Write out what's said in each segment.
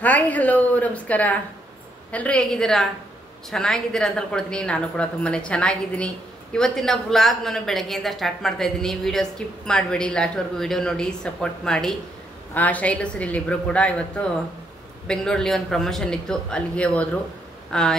Hi hello ನಮಸ್ಕಾರ. ಎಲ್ಲರೂ ಹೇಗಿದ್ದೀರಾ? ಚೆನ್ನಾಗಿದ್ದೀರಾ ಅಂತ ಅನ್ಕೊಳ್ತೀನಿ. ನಾನು ಕೂಡ ತುಂಬಾ ಚೆನ್ನಾಗಿದ್ದೀನಿ. ಇವತ್ತಿನ ವ್ಲಾಗ್ ನಾನು ಬೆಳಗ್ಗೆಯಿಂದ ಸ್ಟಾರ್ಟ್ ಮಾಡ್ತಾ ಇದ್ದೀನಿ. ವಿಡಿಯೋ ಸ್ಕಿಪ್ ಮಾಡಬೇಡಿ, ಲಾಸ್ಟ್ವರೆಗೂ ವಿಡಿಯೋ ನೋಡಿ ಸಪೋರ್ಟ್ ಮಾಡಿ. ಶೈಲು ಸುನಿಲ್ ಇಬ್ಬರು ಕೂಡ ಇವತ್ತು ಬೆಂಗಳೂರಲ್ಲಿ ಒಂದು ಪ್ರಮೋಷನ್ ಇತ್ತು, ಅಲ್ಲಿಗೆ ಹೋದರು.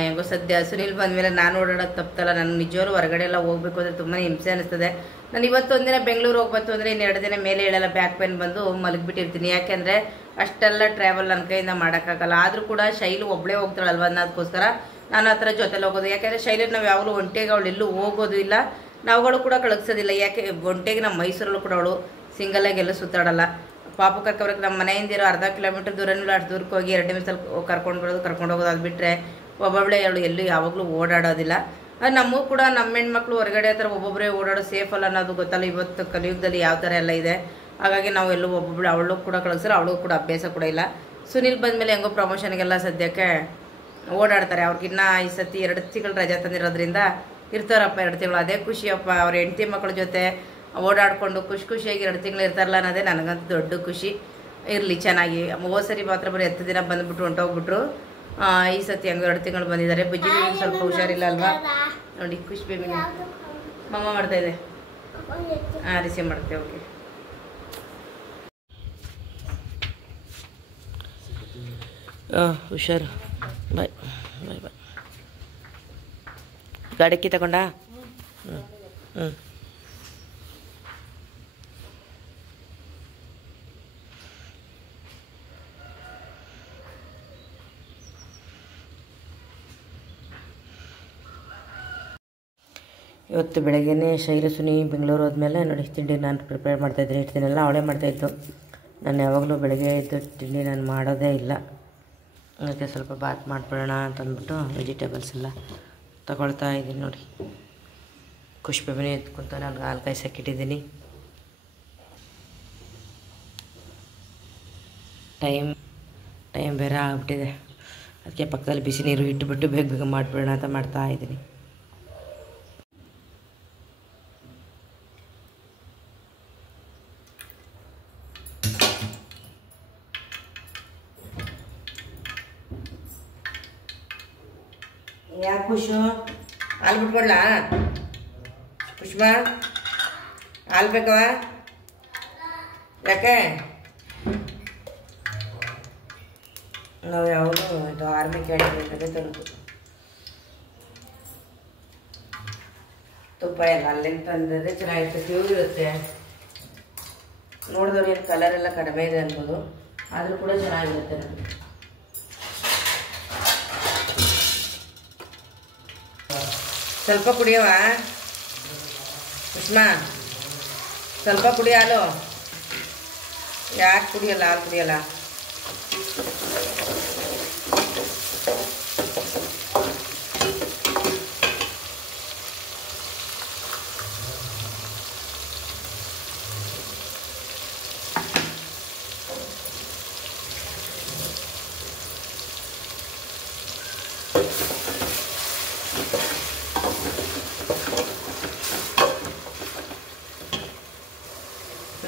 ಹೆಂಗೋ ಸದ್ಯ ಸುನಿಲ್ ಬಂದಮೇಲೆ ನಾನು ಓಡಾಡೋದು ತಪ್ಪಲ್ಲ. ನಾನು ನಿಜವಾಗ್ಲೂ ಹೊರಗಡೆ ಎಲ್ಲ ಹೋಗ್ಬೇಕು ಅಂದರೆ ತುಂಬಾ ಹಿಂಸೆ ಅನಿಸ್ತದೆ. ನಾನು ಇವತ್ತೊಂದಿನ ಬೆಂಗಳೂರು ಹೋಗ್ಬತ್ತು ಅಂದರೆ ಇನ್ನೆರಡು ದಿನ ಮೇಲೆ ಹೇಳಲ್ಲ ಬ್ಯಾಕ್ ಪೇನ್ ಬಂದು ಮಲಗಿಬಿಟ್ಟಿರ್ತೀನಿ. ಯಾಕೆಂದರೆ ಅಷ್ಟೆಲ್ಲ ಟ್ರಾವೆಲ್ ನನ್ನ ಕೈಯಿಂದ ಮಾಡೋಕ್ಕಾಗಲ್ಲ. ಆದರೂ ಕೂಡ ಶೈಲು ಒಬ್ಬಳೇ ಹೋಗ್ತಾಳಲ್ವ ಅನ್ನೋದಕ್ಕೋಸ್ಕರ ನಾನು ಆ ಥರ ಜೊತೆಲಿ ಹೋಗೋದು. ಯಾಕೆಂದರೆ ಶೈಲು ನಾವು ಯಾವಾಗಲೂ ಒಂಟೆಗೆ ಅವಳು ಎಲ್ಲೂ ಹೋಗೋದು ಇಲ್ಲ, ನಾವುಗಳು ಕೂಡ ಕಳಿಸೋದಿಲ್ಲ. ಯಾಕೆ ಒಂಟೆಗೆ ನಮ್ಮ ಮೈಸೂರಲ್ಲೂ ಕೂಡ ಅವಳು ಸಿಂಗಲಾಗಿ ಎಲ್ಲೂ ಸುತ್ತಾಡಲ್ಲ. ಪಾಪು ಕರ್ಕೊಬರಕ್ಕೆ ನಮ್ಮ ಮನೆಯಿಂದಿರೋ ಅರ್ಧ ಕಿಲೋಮೀಟ್ರ್ ದೂರನೂ ಅಷ್ಟು ದೂರಕ್ಕೆ ಹೋಗಿ 2 ನಿಮಿಷದಲ್ಲಿ ಕರ್ಕೊಂಡು ಬರೋದು ಕರ್ಕೊಂಡು ಹೋಗೋದು. ಅದು ಬಿಟ್ಟರೆ ಒಬ್ಬೊಬ್ಬಳೇ ಅವಳು ಎಲ್ಲೂ ಯಾವಾಗಲೂ ಓಡಾಡೋದಿಲ್ಲ. ನಮಗೂ ಕೂಡ ನಮ್ಮ ಹೆಣ್ಮಕ್ಳು ಹೊರಗಡೆ ಹತ್ರ ಒಬ್ಬೊಬ್ಬರೇ ಓಡಾಡೋ ಸೇಫ್ ಅಲ್ಲ ಅನ್ನೋದು ಗೊತ್ತಲ್ಲ. ಇವತ್ತು ಕಲಿಯುಗದಲ್ಲಿ ಯಾವ ಥರ ಎಲ್ಲ ಇದೆ. ಹಾಗಾಗಿ ನಾವು ಎಲ್ಲೂ ಒಬ್ಬೊಬ್ಬಳು ಅವಳು ಕೂಡ ಕಳಿಸಿದ್ರೆ ಅವಳಿಗೂ ಕೂಡ ಅಭ್ಯಾಸ ಕೂಡ ಇಲ್ಲ. ಸುನಿಲ್ ಬಂದಮೇಲೆ ಹೆಂಗೋ ಪ್ರಮೋಷನ್ಗೆಲ್ಲ ಸದ್ಯಕ್ಕೆ ಓಡಾಡ್ತಾರೆ. ಅವ್ರಿಗಿನ್ನ ಈ ಸತಿ 2 ತಿಂಗಳು ರಜೆ ತಂದಿರೋದ್ರಿಂದ ಇರ್ತಾರಪ್ಪ 2 ತಿಂಗಳು. ಅದೇ ಖುಷಿಯಪ್ಪ. ಅವ್ರ ಹೆಂಡತಿ ಮಕ್ಕಳ ಜೊತೆ ಓಡಾಡಿಕೊಂಡು ಖುಷಿಯಾಗಿ 2 ತಿಂಗಳು ಇರ್ತಾರಲ್ಲ ಅನ್ನೋದೇ ನನಗಂತೂ ದೊಡ್ಡ ಖುಷಿ. ಇರಲಿ ಚೆನ್ನಾಗಿ. ಸರಿ ಮಾತ್ರ ಬರೀ 10 ದಿನ ಬಂದುಬಿಟ್ರು ಹೊಂಟೋಗ್ಬಿಟ್ರು. ಈ ಸತಿ ಹಂಗೆ 2 ತಿಂಗಳು ಬಂದಿದ್ದಾರೆ. ಬುಜ್ಜಿ ಸ್ವಲ್ಪ ಹುಷಾರಿಲ್ಲ ಅಲ್ವಾ ನೋಡಿ. ಖುಷಿ ಬೇಬಿ ಮಮ್ಮ ಮಾಡ್ತಾ ಇದೆ. ರಿಸೀವ್ ಮಾಡ್ತೇವೆ. ಓಕೆ ಹುಷಾರು. ಬಾಯ್ ಬಾಯ್ ಬಾಯ್. ಗಾಡಕ್ಕಿ ತಗೊಂಡ ಇವತ್ತು ಬೆಳಗ್ಗೆನೇ ಶೈಲು ಸುನಿ ಬೆಂಗಳೂರು ಹೋದ್ಮೇಲೆ ನೋಡಿ ತಿಂಡಿ ನಾನು ಪ್ರಿಪೇರ್ ಮಾಡ್ತಾಯಿದ್ದೀನಿ. ಇಡ್ತೀನೆಲ್ಲ ಅವಳೇ ಮಾಡ್ತಾಯಿದ್ದು. ನಾನು ಯಾವಾಗಲೂ ಬೆಳಗ್ಗೆ ಇದ್ದು ತಿಂಡಿ ನಾನು ಮಾಡೋದೇ ಇಲ್ಲ. ಅದಕ್ಕೆ ಸ್ವಲ್ಪ ಬಾತ್ ಮಾಡಿಬಿಡೋಣ ಅಂತಂದ್ಬಿಟ್ಟು ವೆಜಿಟೇಬಲ್ಸ್ ಎಲ್ಲ ತಗೊಳ್ತಾ ಇದ್ದೀನಿ ನೋಡಿ. ಖುಷ್ಬೇಬಿನೇ ಎತ್ಕೊಂತ ನಾನು ಹಾಲು ಕಾಯ್ಸಕ್ಕಿಟ್ಟಿದ್ದೀನಿ. ಟೈಮ್ ಬೇರೆ ಆಗ್ಬಿಟ್ಟಿದೆ. ಅದಕ್ಕೆ ಪಕ್ಕದಲ್ಲಿ ಬಿಸಿ ನೀರು ಇಟ್ಟುಬಿಟ್ಟು ಬೇಗ ಬೇಗ ಮಾಡಿಬಿಡೋಣ ಅಂತ ಮಾಡ್ತಾ ಇದ್ದೀನಿ. ಯಾಕೆ ಖುಷು ಹಾಲು ಬಿಟ್ಕೊಡ್ಲ? ಪುಷ್ಪ ಹಾಲು ಬೇಕವ? ಯಾಕೆ ನಾವು ಯಾವಾಗಲೂ ಇದು ಆರ್ಮಿ ಕ್ಯಾಂಟೀನ್ ತರೋದು. ತುಪ್ಪ ಎಲ್ಲ ಅಲ್ಲಿಂದ ತಂದರೆ ಚೆನ್ನಾಗಿರುತ್ತೆ, ಪ್ಯೂರ್ ಇರುತ್ತೆ. ನೋಡಿದವ್ರು ಏನು ಕಲರ್ ಎಲ್ಲ ಕಡಿಮೆ ಇದೆ ಅನ್ಬೋದು, ಆದರೂ ಕೂಡ ಚೆನ್ನಾಗಿರುತ್ತೆ. ನಮಗೆ ಸ್ವಲ್ಪ ಕುಡಿಯವ ಕುಷ್ಮಾ, ಸ್ವಲ್ಪ ಕುಡಿಯ ಹಾಲು. ಯಾಕೆ ಕುಡಿಯಲ್ಲ ಹಾಲು ಕುಡಿಯಲ್ಲ?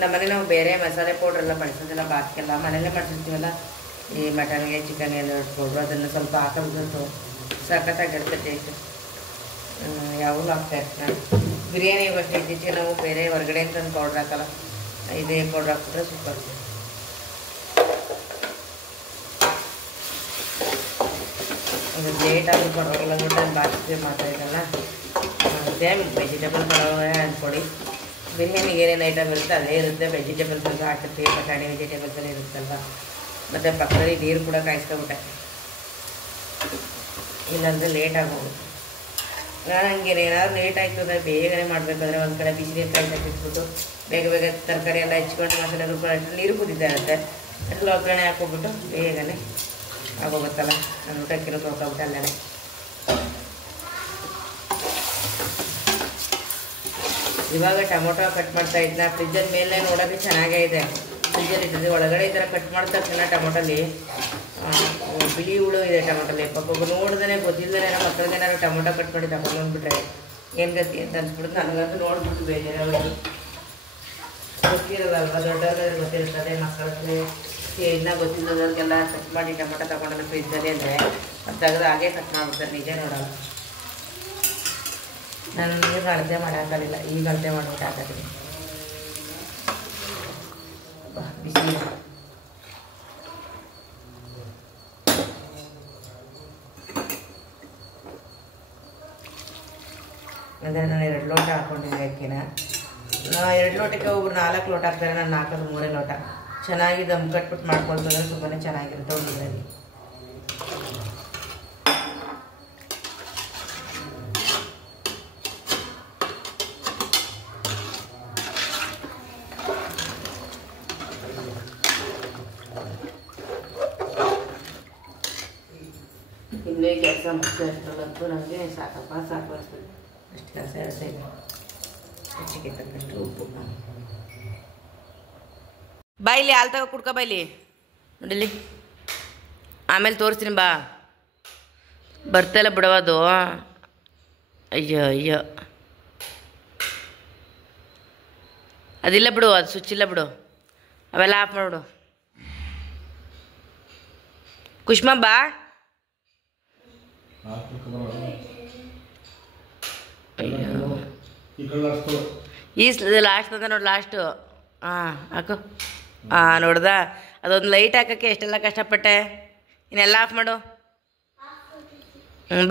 ನಮ್ಮನೆ ನಾವು ಬೇರೆ ಮಸಾಲೆ ಪೌಡ್ರೆಲ್ಲ ಬಳಸೋದಿಲ್ಲ. ಬಾಕಿಗೆಲ್ಲ ಮನೆಯಲ್ಲೇ ಮಾಡಿರ್ತೀವಲ್ಲ, ಈ ಮಟನ್ಗೆ ಚಿಕನ್ ಎಲ್ಲ ಪೌಡ್ರು ಅದನ್ನು ಸ್ವಲ್ಪ ಹಾಕೋದು ಸಖತ್ತಾಗಿರುತ್ತೆ ಟೇಸ್ಟು. ಯಾವಾಗಲೂ ಹಾಕ್ತಾಯಿರ್ತೀನಿ. ಬಿರಿಯಾನಿಗೂ ಅಷ್ಟೇ ಇತ್ತೀಚೆಗೆ ನಾವು ಬೇರೆ ಹೊರಗಡೆ ಅಂತಂದು ಪೌಡ್ರ್ ಹಾಕಲ್ಲ, ಇದೇ ಪೌಡ್ರ್ ಹಾಕ್ಬಿಟ್ರೆ ಸೂಪರ್. ಇದು ಲೇಟಾಗಿ ಪರವಾಗಿಲ್ಲ ನೋಡ್ರೆ ಬಾಕಿ ಮಾಡ್ತಾಯಿದ್ದಲ್ಲ. ಅದೇ ವೆಜಿಟೇಬಲ್ ಪರವಾಗಿ ಅಂದ್ಕೊಡಿ. ಬಿರಿಯಾನಿಗೆ ಏನೇನು ಐಟಮ್ ಇರುತ್ತೆ ಅದೇ ಇರುತ್ತೆ. ವೆಜಿಟೇಬಲ್ಸ್ ಎಲ್ಲ ಹಾಕಿರ್ತೀವಿ, ಬಟಾಣಿ ವೆಜಿಟೇಬಲ್ಸ್ ಎಲ್ಲ ಇರುತ್ತಲ್ವ. ಮತ್ತು ಪಕ್ಕದಲ್ಲಿ ನೀರು ಕೂಡ ಕಾಯಿಸ್ಕೊಬಿಟ್ಟೆ, ಇಲ್ಲಾಂದರೆ ಲೇಟಾಗಿ ಹೋಗುತ್ತೆ. ನಾನು ಹಂಗೇನೆ ಏನಾದ್ರು ಲೇಟ್ ಆಯಿತು ಅಂದರೆ ಬೇಗನೆ ಮಾಡಬೇಕಾದ್ರೆ ಒಂದು ಕಡೆ ಬಿಸಿ ನೀರು ಕಾಯಿಸ್ಬಿಟ್ಟು ಬೇಗ ಬೇಗ ತರಕಾರಿ ಎಲ್ಲ ಹೆಚ್ಕೊಂಡು ಮಸಾಲೆ ರುಬ್ಕೊಂಡು ನೀರು ಕುದೀತಾ ಇರುತ್ತೆ. ಎಲ್ಲ ಒಗ್ಗರಣೆ ಹಾಕ್ಕೊಬಿಟ್ಟು ಬೇಗನೆ ಆಗೋಗುತ್ತಲ್ಲ. ನಾನು ಊಟಕ್ಕಿರೋ ತೊಳ್ಕೊಬಿಟ್ಟು ಅಲ್ಲೇ ಇವಾಗ ಟೊಮೊಟೊ ಕಟ್ ಮಾಡ್ತಾ ಇದ್ನ. ಫ್ರಿಜ್ಜಲ್ಲಿ ಮೇಲೆ ನೋಡೋಕ್ಕೆ ಚೆನ್ನಾಗೇ ಇದೆ, ಫ್ರಿಜ್ಜಲ್ಲಿ ಇಟ್ಟಿದ್ದೆ. ಒಳಗಡೆ ಈ ಥರ ಕಟ್ ಮಾಡ್ತಾ ಇರ್ತೀನಿ ಟೊಮೊಟೊಲಿ. ಬಿಳಿ ಹುಳು ಇದೆ ಟೊಮೊಟೊಲಿ. ಪಾಪ ನೋಡ್ದೇ ಗೊತ್ತಿಲ್ಲದೇ ನಮ್ಮ ಮಕ್ಕಳಿಗೆ ಏನಾದ್ರು ಟೊಮೊಟೊ ಕಟ್ ಮಾಡಿ ತಗೊಂಡ್ಬಿಟ್ರೆ ಏನು ಗತಿ ಅಂತ ಅಂದ್ಬಿಟ್ಟು ನನಗಂತೂ ನೋಡ್ಬಿಟ್ಟು ಬೇಜಾರಾಗೋದು. ಗೊತ್ತಿರೋದಲ್ವ, ದೊಡ್ಡವ್ರಿಗೆ ಗೊತ್ತಿರ್ತದೆ, ಮಕ್ಕಳಿಗೆ ಇದನ್ನ ಗೊತ್ತಿದ್ದವ್ರಿಗೆಲ್ಲ ಕಟ್ ಮಾಡಿ ಟೊಮೊಟೊ ತಗೊಂಡಲ್ಲ ಫ್ರಿಜ್ಜಲ್ಲಿ ಅಂದರೆ ಅದು ತೆಗೆದು ಹಾಗೆ ಕಟ್ ಮಾಡ್ಬಿಡ್ತಾರೆ, ನಿಜ ನೋಡೋಲ್ಲ. ನಾನು ಈಗ ಅಳತೆ ಮಾಡೋಕ್ಕಾಗಲಿಲ್ಲ, ಈಗ ಅಳತೆ ಮಾಡ್ಬಿಟ್ಟು ಹಾಕಿದ್ದೀನಿ. ಬಿಸಿ ಅದೇ ನಾನು 2 ಲೋಟ ಹಾಕ್ಕೊಂಡಿದ್ದೆ ಅಕ್ಕಿನ. 2 ಲೋಟಕ್ಕೆ ಒಬ್ರು 4 ಲೋಟ ಹಾಕ್ತಾರೆ, ನಾನು 4 3 ಲೋಟ. ಚೆನ್ನಾಗಿ ದಮ್ ಕಟ್ಬಿಟ್ಟು ಮಾಡ್ಕೊಳ್ತಂದ್ರೆ ತುಂಬಾ ಚೆನ್ನಾಗಿರುತ್ತೆ ಒಂದರಲ್ಲಿ. ಇನ್ನೇ ಕೆಲಸ ಮುಗಿಸೋಷ್ಟರಲ್ಲಂತೂ ನನಗೆ ಸಾಕಪ್ಪ ಸಾಕು ಅನಿಸ್ತದೆ. ಅಷ್ಟು ಕೆಲಸ ಇರುತ್ತೆ. ಈಗ ಹೆಚ್ಚಿಗೆ ತಕ್ಕಂತೆ ಉಪ್ಪು. ಬಾಯಿಲಿ ಹಾಲು ತಗೋ ಕುಡ್ಕೊ ಬಾಯಿಲಿ ನೋಡಿಲಿ, ಆಮೇಲೆ ತೋರಿಸ್ತೀನಿ ಬಾ. ಬರ್ತಾಯಿಲ್ಲ ಬಿಡೋದು. ಅಯ್ಯೋ ಅಯ್ಯೋ ಅದಿಲ್ಲ ಬಿಡು, ಅದು ಸ್ವಿಚ್ ಇಲ್ಲ ಬಿಡು, ಅವೆಲ್ಲ ಆಫ್ ಮಾಡಿಬಿಡು. ಕುಷ್ಮಾ ಬಾ. ಈ ಲಾಸ್ಟ್ ಅಂತ ನೋಡಿ, ಲಾಸ್ಟು. ಹಾಂ ಹಾಕು. ಹಾಂ ನೋಡ್ದ, ಅದೊಂದು ಲೈಟ್ ಹಾಕೋಕ್ಕೆ ಎಷ್ಟೆಲ್ಲ ಕಷ್ಟಪಟ್ಟೆ. ಇನ್ನೆಲ್ಲ ಆಫ್ ಮಾಡು.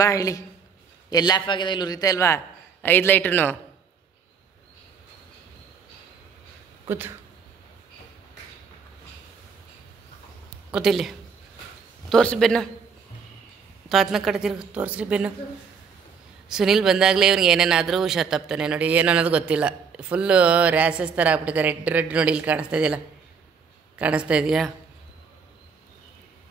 ಬಾ ಹೇಳಿ, ಎಲ್ಲ ಆಫ್ ಆಗಿದೆ, ಇಲ್ಲಿ ಉರಿತಾ ಇಲ್ವಾ 5 ಲೈಟನ್ನು. ಕೂತು ಕೂತಿಲ್ಲಿ ತೋರಿಸಿ ಬೆನ್ನು, ತಾತನ ಕಡೆ ತಿರುಗಿ ತೋರಿಸ್ರಿ ಬೆನ್ನು. ಸುನಿಲ್ ಬಂದಾಗಲೇ ಇವ್ನಿಗೆ ಏನೇನಾದರೂ ಹುಷಾರು ತಪ್ತಾನೆ ನೋಡಿ, ಏನು ಅನ್ನೋದು ಗೊತ್ತಿಲ್ಲ. ಫುಲ್ಲು ರ್ಯಾಸಸ್ ಥರ ಆಗ್ಬಿಟ್ಟಿದೆ, ರೆಡ್ ನೋಡಿ, ಇಲ್ಲಿ ಕಾಣಿಸ್ತಾ ಇದೆಯಲ್ಲ, ಕಾಣಿಸ್ತಾ ಇದೆಯಾ?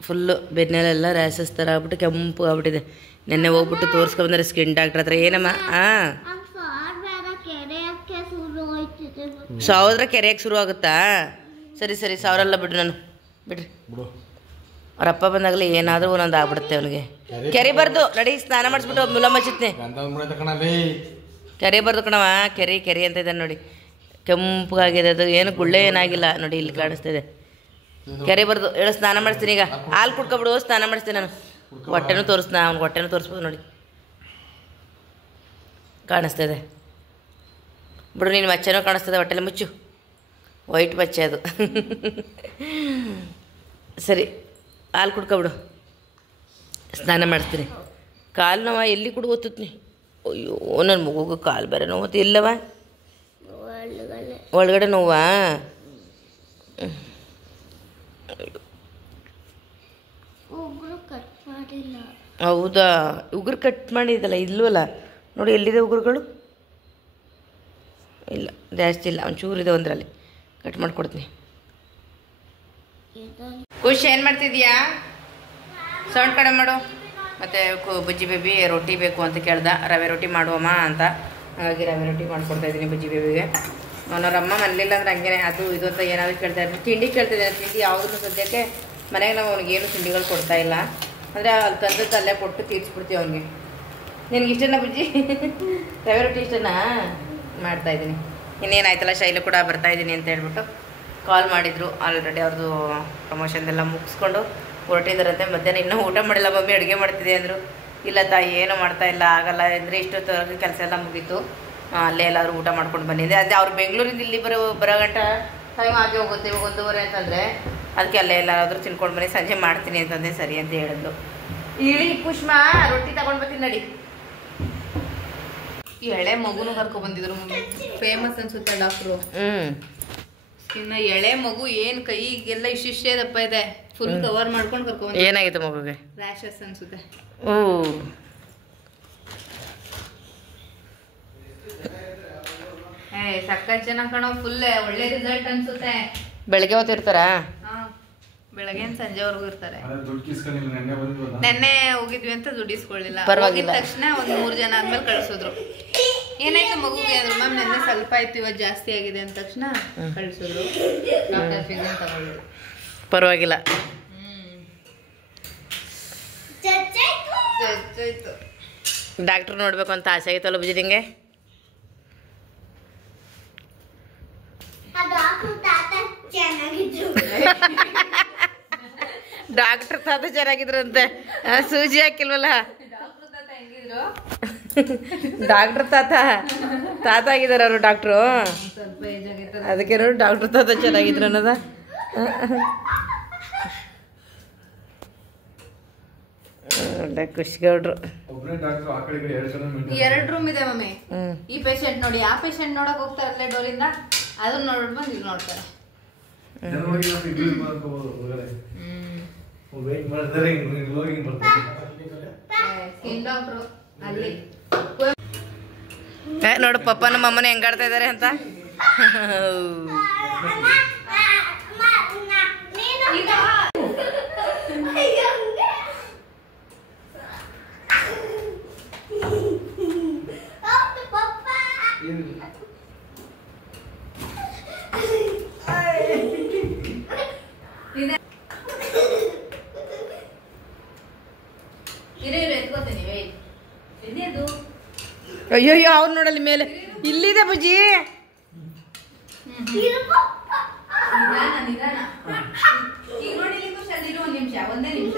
ಫುಲ್ಲು ಬೆನ್ನೆಲೆಲ್ಲ ರ್ಯಾಸಸ್ ಥರ ಆಗ್ಬಿಟ್ಟು ಕೆಂಪು ಆಗ್ಬಿಟ್ಟಿದೆ. ನೆನ್ನೆ ಹೋಗ್ಬಿಟ್ಟು ತೋರಿಸ್ಕೊಂಬಂದ್ರೆ ಸ್ಕಿನ್ ಡಾಕ್ಟ್ರ್ ಹತ್ರ. ಏನಮ್ಮ? ಹಾಂ, ಸಾವಿರ ಕೆರೆಯಕ್ಕೆ ಶುರು ಆಗುತ್ತಾ? ಸರಿ ಸರಿ, 1000 ಎಲ್ಲ ಬಿಡ್ರಿ, ನಾನು ಬಿಡ್ರಿ. ಅವ್ರಪ್ಪ ಬಂದಾಗಲೇ ಏನಾದರೂ ಒಂದೊಂದು ಆಗ್ಬಿಡುತ್ತೆ ಅವನಿಗೆ. ಕೆರಿಬಾರ್ದು ನಡಿ, ಸ್ನಾನ ಮಾಡಿಸ್ಬಿಟ್ಟು ಮುಲಮ್ಮ ಚಿತ್ನೆ. ಕೆರಿಬಾರ್ದು ಕಣವ, ಕೆರಿ ಅಂತ ಇದ್ದಾನೆ ನೋಡಿ, ಕೆಂಪಗಾಗಿದೆ. ಅದು ಏನು ಗುಳ್ಳೆ ಏನಾಗಿಲ್ಲ ನೋಡಿ, ಇಲ್ಲಿ ಕಾಣಿಸ್ತಿದೆ. ಕೆರಿಬಾರ್ದು, ಹೇಳು. ಸ್ನಾನ ಮಾಡಿಸ್ತೀನಿ ಈಗ, ಹಾಲು ಕುಡ್ಕೊಬಿಡು, ಸ್ನಾನ ಮಾಡಿಸ್ತೀನಿ ನಾನು. ಹೊಟ್ಟೆನೂ ತೋರಿಸ್ನಾ, ಅವ್ನಿಗೆ ಹೊಟ್ಟೆನೂ ತೋರಿಸ್ಬೋದು ನೋಡಿ, ಕಾಣಿಸ್ತಿದೆ ಬಿಡು. ನೀನು ಮಚ್ಚೆನೂ ಕಾಣಿಸ್ತದೆ, ಹೊಟ್ಟೆಲ್ಲ ಮುಚ್ಚು, ವೈಟ್ ಮಚ್ಚೆ ಅದು. ಸರಿ, ಹಾಲು ಕುಡ್ಕೊಬಿಡು, ಸ್ನಾನ ಮಾಡಿಸ್ತೀನಿ. ಕಾಲು ನೋವ ಎಲ್ಲಿ ಕುಡು ಓದ್ತೀನಿ. ಅಯ್ಯೋ, ನನ್ನ ಮಗುಗೆ ಕಾಲು ಬೇರೆ ನೋವು ಇಲ್ಲವ, ಒಳಗಡೆ ನೋವಾ? ಹೌದಾ, ಉಗುರು ಕಟ್ ಮಾಡಿದಲ್ಲ, ಇಲ್ವಲ್ಲ ನೋಡಿ, ಎಲ್ಲಿದೆ ಉಗುರುಗಳು? ಇಲ್ಲ, ಜಾಸ್ತಿ ಇಲ್ಲ, ಒಂಚೂರಿದೆ ಒಂದರಲ್ಲಿ. ಕಟ್ ಮಾಡಿಕೊಡ್ತೀನಿ. ಖುಷಿ ಏನು ಮಾಡ್ತಿದ್ಯಾ? ಸೌಂಡ್ ಕಡಿಮೆ ಮಾಡು. ಮತ್ತು ಬಜ್ಜಿ ಬೇಬಿ ರೊಟ್ಟಿ ಬೇಕು ಅಂತ ಕೇಳ್ದ, ರವೆ ರೊಟ್ಟಿ ಮಾಡುವಮ್ಮ ಅಂತ. ಹಾಗಾಗಿ ರವೆ ರೊಟ್ಟಿ ಮಾಡ್ಕೊಡ್ತಾಯಿದ್ದೀನಿ ಬಜ್ಜಿ ಬೇಬಿಗೆ. ಅವನವ್ರಮ್ಮ ಮನೇಲಿಲ್ಲ ಅಂದ್ರೆ ಹಂಗೇನೆ ಅದು ಇದು ಅಂತ ಏನಾದರೂ ಕೇಳ್ತಾ ಇರ್ತೀನಿ. ತಿಂಡಿ ಕೇಳ್ತಿದ್ದಾನೆ, ತಿಂಡಿ ಯಾವುದನ್ನು ಸದ್ಯಕ್ಕೆ ಮನೆಗೆ ನಾವು ಅವ್ನಿಗೇನು ತಿಂಡಿಗಳು ಕೊಡ್ತಾಯಿಲ್ಲ. ಅಂದರೆ ಅಲ್ಲಿ ತಂದದ್ದು ಅಲ್ಲೇ ಕೊಟ್ಟು ತೀರಿಸ್ಬಿಡ್ತೀವಿ ಅವ್ನಿಗೆ. ನಿನಗೆ ಇಷ್ಟನಾ ಬಜ್ಜಿ? ರವೆ ರೊಟ್ಟಿ ಇಷ್ಟನಾ? ಮಾಡ್ತಾಯಿದ್ದೀನಿ. ಇನ್ನೇನಾಯ್ತಲ್ಲ, ಶೈಲು ಕೂಡ ಬರ್ತಾಯಿದ್ದೀನಿ ಅಂತ ಹೇಳ್ಬಿಟ್ಟು ಕಾಲ್ ಮಾಡಿದರು. ಆಲ್ರೆಡಿ ಅವ್ರದ್ದು ಪ್ರಮೋಷನ್ದೆಲ್ಲ ಮುಗಿಸ್ಕೊಂಡು ಹೊರಟಿದ್ದಾರಂತೆ. ಮಧ್ಯಾಹ್ನ ಇನ್ನೂ ಊಟ ಮಾಡಿಲ್ಲ ಮಮ್ಮಿ, ಅಡುಗೆ ಮಾಡ್ತಿದ್ದೆ ಅಂದರು. ಇಲ್ಲ ತಾಯಿ, ಏನು ಮಾಡ್ತಾಯಿಲ್ಲ, ಆಗಲ್ಲ ಅಂದರೆ ಇಷ್ಟೊತ್ತು ಕೆಲಸ ಎಲ್ಲ ಮುಗೀತು, ಅಲ್ಲೇ ಎಲ್ಲಾದರೂ ಊಟ ಮಾಡ್ಕೊಂಡು ಬಂದಿದ್ದೆ. ಅದೇ ಅವ್ರು ಬೆಂಗಳೂರಿಂದ ಇಲ್ಲಿ ಬರೋ ಗಂಟ ಟೈಮ್ ಆಗಿ ಹೋಗುತ್ತೆ, ಇವಾಗ 1:30 ಅಂತಂದರೆ ಅದಕ್ಕೆ ಅಲ್ಲೇ ಎಲ್ಲಾದರೂ ತಿನ್ಕೊಂಡು ಬನ್ನಿ, ಸಂಜೆ ಮಾಡ್ತೀನಿ ಅಂತಂದೆ. ಸರಿ ಅಂತ ಹೇಳಿದ್ರು. ಇಳಿ ಕುಷ್ಮಾ, ರೊಟ್ಟಿ ತಗೊಂಡು ಬರ್ತೀನಿ ನಡಿ. ಈ ಎಳೆ ಮಗುನು ಕರ್ಕೊಬಂದಿದ್ರು, ಫೇಮಸ್ ಅನ್ಸುತ್ತೆ ಡಾಕ್ಟ್ರು. ಇನ್ನು ಎಳೆ ಮಗು ಏನು ಕೈಗೆಲ್ಲ ಇಷ್ಟಿಷ್ಟೇ ದಪ್ಪ ಇದೆ, ಫುಲ್ ಕವರ್ ಮಾಡ್ಕೊಂಡು ಕರ್ಕೊಂಡು. ಏನಾಗಿತ್ತು ಮಗುಗೆ? ರ್ಯಾಷಸ್ ಅನ್ಸುತ್ತೆ. ಓ, ಸಕ್ಕತ್ ಚೆನ್ನಾಗಿ ಕಾಣೋ, ಫುಲ್ ಒಳ್ಳೆ ರಿಸಲ್ಟ್ ಅನ್ಸುತ್ತೆ. ಬೆಳಗ್ಗೆ ಹೊತ್ತಿರ್ತಾರಾ? ಬೆಳಗ್ಗೆ ಸಂಜೆವರೆಗೂ ಇರ್ತಾರೆ. ನೆನ್ನೆ ಹೋಗಿದ್ವಿ ಅಂತ ದುಡ್ಡಿಸ್ಕೊಳ್ಳಿಲ್ಲ, ಪರವಾಗಿಲ್ಲ. ತಕ್ಷಣ ಒಂದು 3 ಜನ ಆದ್ಮೇಲೆ ಕಳ್ಸಿದ್ರು. ಏನಾಯ್ತು ಮಗುಗೆ ಅಂದ್ರು, ಮ್ಯಾಮ್ ನೆನ್ನೆ ಸ್ವಲ್ಪ ಆಯ್ತು, ಇವತ್ತು ಜಾಸ್ತಿ ಆಗಿದೆ ಅಂದ ತಕ್ಷಣ ಕಳ್ಸಿದ್ರು. ಡಾಕ್ಟರ್ ಫೀಸ್ ತಗೊಂಡ್ರು. ಪರವಾಗಿಲ್ಲ. ಡಾಕ್ಟ್ರು ನೋಡ್ಬೇಕು ಅಂತ ಆಸೆ ಆಯ್ತಲ್ಲ ಬುಜ್ಜಿ ನಿಂಗೆ? ಚೆನ್ನಾಗಿದ್ರು. ಡಾಕ್ಟರ್ ತಾತ ಚೆನ್ನಾಗಿದ್ರಂತೆ ಸೂಜಿ ಹಾಕಿಲ್ವಲ್ಲ ಡಾಕ್ಟರ್ ತಾತ ಆಗಿದಾರ ಅವರು ಡಾಕ್ಟ್ರು ಅದಕ್ಕೆ ನೋಡಿ ಡಾಕ್ಟರ್ ತಾತ ಚೆನ್ನಾಗಿದ್ರು ಅನ್ನೋದ ಒಳ್ಳೆ ಖುಷಿಗೌಡ್ರು 2 ರೂಮ್ ಇದೆ ಮಮ್ಮಿ ಈ ಪೇಷಂಟ್ ನೋಡಿ ಆ ಪೇಷಂಟ್ ನೋಡಕ್ ಹೋಗ್ತಾರಲ್ಲ ಡೋರಿಂದ ಅದನ್ನ ನೋಡ್ಬಂದು ಇಲ್ಲಿ ನೋಡ್ತಾರೆ ಸ್ಕಿನ್ ಡಾಕ್ಟ್ರು ಅಲ್ಲಿ ನೋಡು ಪಪ್ಪ ನಮ್ಮ ಅಮ್ಮನ ಹೆಂಗಾಡ್ತಾ ಇದಾರೆ ಅಂತ ಅಯ್ಯೋ ಅವ್ರು ನೋಡಲ್ಲಿ ಮೇಲೆ ಇಲ್ಲಿದೆ ಬುಜ್ಜಿ ಒಂದೇ ನಿಮಿಷ